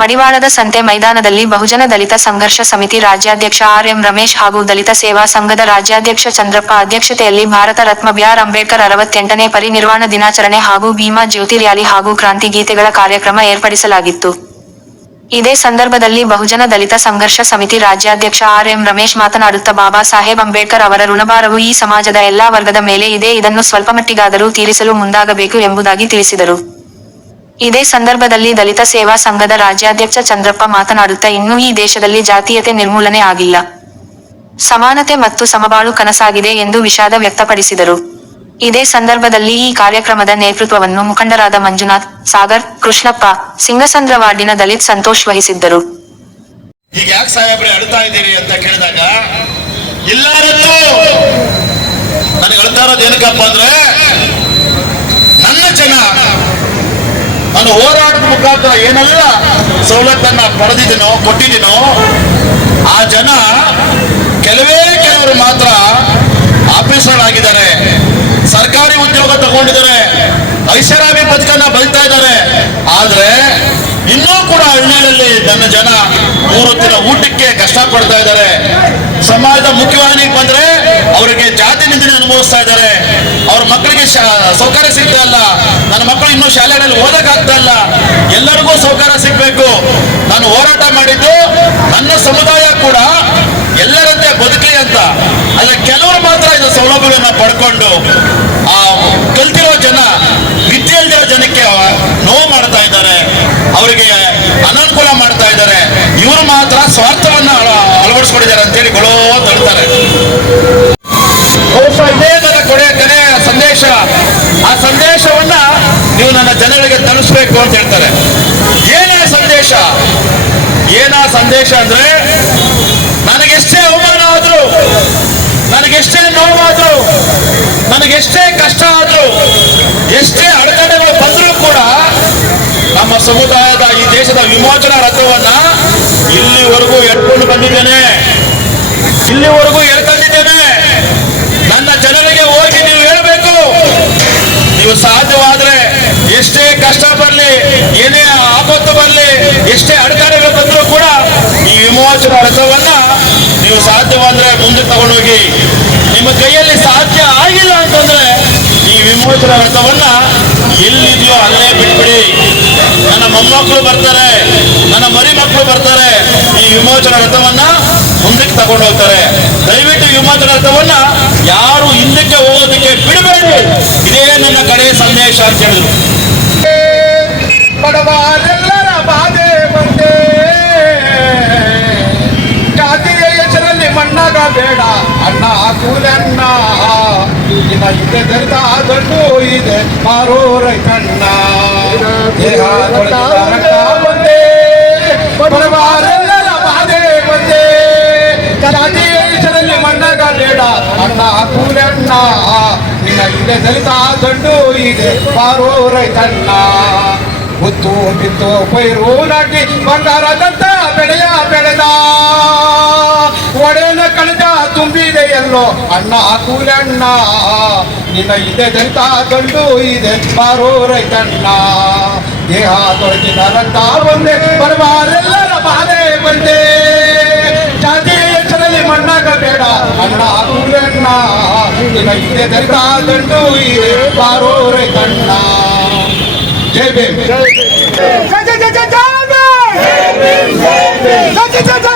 ಮಡಿವಾಳದ ಸಂತೆ ಮೈದಾನದಲ್ಲಿ ಬಹುಜನ ದಲಿತ ಸಂಘರ್ಷ ಸಮಿತಿ ರಾಜ್ಯಾಧ್ಯಕ್ಷ ಆರ್ ಎಂ ರಮೇಶ್ ಹಾಗೂ ದಲಿತ ಸೇವಾ ಸಂಘದ ರಾಜ್ಯಾಧ್ಯಕ್ಷ ಚಂದ್ರಪ್ಪ ಅಧ್ಯಕ್ಷತೆಯಲ್ಲಿ ಭಾರತ ರತ್ನ ಬಿಆರ್ ಅಂಬೇಡ್ಕರ್ ಅರವತ್ತೆಂಟನೇ ಪರಿನಿರ್ವಾಣ ದಿನಾಚರಣೆ ಹಾಗೂ ಭೀಮಾ ಜ್ಯೋತಿ ರ್ಯಾಲಿ ಹಾಗೂ ಕ್ರಾಂತಿ ಗೀತೆಗಳ ಕಾರ್ಯಕ್ರಮ ಏರ್ಪಡಿಸಲಾಗಿತ್ತು. ಇದೇ ಸಂದರ್ಭದಲ್ಲಿ ಬಹುಜನ ದಲಿತ ಸಂಘರ್ಷ ಸಮಿತಿ ರಾಜ್ಯಾಧ್ಯಕ್ಷ ಆರ್ ಎಂ ರಮೇಶ್ ಮಾತನಾಡುತ್ತಾ ಬಾಬಾ ಸಾಹೇಬ್ ಅಂಬೇಡ್ಕರ್ ಅವರ ಋಣಭಾರವು ಈ ಸಮಾಜದ ಎಲ್ಲಾ ವರ್ಗದ ಮೇಲೆ ಇದೆ. ಇದನ್ನು ಸ್ವಲ್ಪಮಟ್ಟಿಗಾದರೂ ತೀರಿಸಲು ಮುಂದಾಗಬೇಕು ಎಂಬುದಾಗಿ ತಿಳಿಸಿದರು. ಇದೇ ಸಂದರ್ಭದಲ್ಲಿ ದಲಿತ ಸೇವಾ ಸಂಘದ ರಾಜ್ಯಾಧ್ಯಕ್ಷ ಚಂದ್ರಪ್ಪ ಮಾತನಾಡುತ್ತಾ, ಇನ್ನೂ ಈ ದೇಶದಲ್ಲಿ ಜಾತೀಯತೆ ನಿರ್ಮೂಲನೆ ಆಗಿಲ್ಲ. ಸಮಾನತೆ ಮತ್ತು ಸಮಬಾಳು ಕನಸಾಗಿದೆ ಎಂದು ವಿಷಾದ ವ್ಯಕ್ತಪಡಿಸಿದರು. ಇದೇ ಸಂದರ್ಭದಲ್ಲಿ ಈ ಕಾರ್ಯಕ್ರಮದ ನೇತೃತ್ವವನ್ನು ಮುಖಂಡರಾದ ಮಂಜುನಾಥ್, ಸಾಗರ್, ಕೃಷ್ಣಪ್ಪ, ಸಿಂಗಸಂದ್ರ ವಾರ್ಡಿನ ದಲಿತ್ ಸಂತೋಷ್ ವಹಿಸಿದ್ದರು. ಈಗ ಯಾಕೆ ಅಳ್ತಾ ಇದ್ದೀರಿ ಅಂತ ಕೇಳಿದಾಗ ನನಗೆ ಅಳ್ತಾ ಇರೋದು ಅಂದ್ರೆ, ನನ್ನ ಜನ ನಾನು ಹೋರಾಟದ ಮುಖಾಂತರ ಏನೆಲ್ಲ ಸವಲತ್ತನ್ನ ಪಡೆದಿದ್ದೀನೋ, ಕೊಟ್ಟಿದ್ದೀನೋ, ಆ ಜನ ಕೆಲವೇ ಕೆಲವರು ಮಾತ್ರ ಆಫೀಸರ್ ಆಗಿದ್ದಾರೆ ಸರ್ಕಾರಿ ಉದ್ಯೋಗ ತಗೊಂಡಿದ್ದಾರೆ. ಐಷಾರಾಮಿ ಬದುಕನ್ನ ಬದುಕ್ತಾ ಇದ್ದಾರೆ. ಆದ್ರೆ ಇನ್ನೂ ಕೂಡ ಹಳ್ಳಿಗಳಲ್ಲಿ ನನ್ನ ಜನ ಮೂರು ದಿನ ಊಟಕ್ಕೆ ಕಷ್ಟ ಪಡ್ತಾ ಇದ್ದಾರೆ. ಸಮಾಜದ ಮುಖ್ಯವಾಹಿನಿಗೆ ಬಂದ್ರೆ ಅವರಿಗೆ ಜಾತಿ ನಿಂದನೆ ಅನುಭವಿಸ್ತಾ ಇದ್ದಾರೆ. ಸೌಕರ್ಯ ಸಿಗ್ತಾ ಇಲ್ಲ ನನ್ನ ಮಕ್ಕಳು ಇನ್ನೂ ಶಾಲೆಗಳಲ್ಲಿ ಓದಕ್ಕಾಗ್ತಾ ಇಲ್ಲ ಎಲ್ಲರಿಗೂ ಸೌಕರ್ಯ ಸಿಗ್ಬೇಕು. ನಾನು ಹೋರಾಟ ಮಾಡಿದ್ದು ನನ್ನ ಸಮುದಾಯ ಕೂಡ ಎಲ್ಲರಂತೆ ಬದುಕಲಿ ಅಂತ. ಅಲ್ಲ ಕೆಲವರು ಮಾತ್ರ ಇದು ಸೌಲಭ್ಯಗಳನ್ನ ಪಡ್ಕೊಂಡು ಆ ಕಲ್ತಿರೋ ಜನ ವಿದ್ಯೆ ಇಲ್ದಿರೋ ಜನಕ್ಕೆ ನೋವು ಮಾಡ್ತಾ ಇದ್ದಾರೆ ಅವರಿಗೆ ಅನನುಕೂಲ ಮಾಡ್ತಾ ಇದ್ದಾರೆ ಇವರು ಮಾತ್ರ ಸ್ವಾರ್ಥವನ್ನ ಅಳ- ಅಳವಡಿಸ್ಕೊಂಡಿದ್ದಾರೆ ಅಂತೇಳಿ ಗೊಳೋ ತಳ್ತಾರೆ ಬಹುಶಃ ಇದೇ ನನ್ನ ಕೊನೆಯ ಕೊನೆಯ ಸಂದೇಶ ಆ ಸಂದೇಶವನ್ನ ನೀವು ನನ್ನ ಜನಗಳಿಗೆ ತಲುಪಿಸ್ಬೇಕು ಅಂತ ಹೇಳ್ತಾರೆ ಏನೇ ಸಂದೇಶ ಏನಾ ಸಂದೇಶ ಅಂದ್ರೆ ನನಗೆಷ್ಟೇ ಅವಮಾನ ಆದ್ರೂ ನನಗೆಷ್ಟೇ ನೋವಾದ್ರು, ನನಗೆಷ್ಟೇ ಕಷ್ಟ ಆದ್ರೂ, ಎಷ್ಟೇ ಅಡೆತಡೆಗಳು ಬಂದರೂ ಕೂಡ ನಮ್ಮ ಸಮುದಾಯದ ಈ ದೇಶದ ವಿಮೋಚನಾ ರಥವನ್ನ ಇಲ್ಲಿವರೆಗೂ ಎಟ್ಕೊಂಡು ಬಂದಿದ್ದೇನೆ. ಇಲ್ಲಿವರೆಗೂ ಎಳ್ಕೊಂಡಿದ್ದೇನೆ ನನ್ನ ಜನರಿಗೆ ಹೋಗಿ ನೀವು ಹೇಳಬೇಕು. ನೀವು ಸಾಧ್ಯವಾದ್ರೆ ಎಷ್ಟೇ ಕಷ್ಟ ಬರಲಿ, ಏನೇ ಆಪತ್ತು ಬರಲಿ, ಎಷ್ಟೇ ಈ ವಿಮೋಚನಾ ರಥವನ್ನ ನೀವು ಸಾಧ್ಯವಾದ್ರೆ ಮುಂದೆ ತಗೊಂಡೋಗಿ. ನಿಮ್ಮ ಕೈಯಲ್ಲಿ ಸಾಧ್ಯ ಆಗಿಲ್ಲ ಅಂತಂದ್ರೆ ಈ ವಿಮೋಚನ ರಥವನ್ನ ಎಲ್ಲಿದೆಯೋ ಅಲ್ಲೇ ಬಿಟ್ಬಿಡಿ. ನನ್ನ ಮೊಮ್ಮಕ್ಕಳು ಬರ್ತಾರೆ, ನನ್ನ ಮರಿ ಮಕ್ಕಳು ಬರ್ತಾರೆ, ಈ ವಿಮೋಚನ ರಥವನ್ನ ಮುಂದಕ್ಕೆ ತಗೊಂಡು ಹೋಗ್ತಾರೆ ದಯವಿಟ್ಟು ವಿಮೋಚನ ವಿಮೋಚನಾ ರಥವನ್ನ ಯಾರು ಹಿಂದಕ್ಕೆ ಹೋಗೋದಕ್ಕೆ ಬಿಡಬೇಡಿ. ಇದೇ ನನ್ನ ಕಡೆ ಸಂದೇಶ ಅಂತ ಹೇಳಿದ್ರು. ಇದೆ ದರಿದ ದೊಡ್ಡ ಇದೆ ಮಾರೋ ರೈತಣ್ಣ ದೇಹ ತೊಳೆದ ರಕ್ತ ಬಂದೆ ಬಡವರೆಲ್ಲರ ಬಾಧೆ ಬಂದೆ ಜಾತಿಯ ಹೆಸರಲ್ಲಿ ಮಣ್ಣಾಗ ಬೇಡ ಅಣ್ಣ ಕೂಲನ್ನ ಇನ್ನ ಇದೆ ದಲಿತ ದಂಡು ಇದೆ ಮಾರೋ ರೈತಣ್ಣ ಮುತ್ತು ಬಿತ್ತು ಪೈರು ನಾಟಿ ಬಂಗಾರದಂತ ಬೆಳೆಯ ಬೆಳೆದ. ಒಡೆಯನ ಕಳೆದ ತುಂಬಿದೆ ಎಲ್ಲೋ. ಅಣ್ಣ ಕೂಲಣ್ಣ ನಿನ್ನ ಇದೆ ದಂತ ಗಂಡು, ಇದೆ ಬಾರೋ ರೈತಣ್ಣ. ದೇಹ ತೊಡಗಿದ ರಕ್ತ ಒಂದೇ ಬರಬಾರೆಲ್ಲರ ಬಾಧೆ ಬಂದೆ. ಜಾತಿ ಹೆಸರಲ್ಲಿ ಮಣ್ಣಾಗ ಬೇಡ ಅಣ್ಣ ಕೂಲಣ್ಣ ನಿನ್ನ ಇದೆ ದಲಿತ ದಂಡು ಇದೆ ಮಾರೋ ರೈತಣ್ಣ ಜೈ ಭೀಮ್ ಜೈ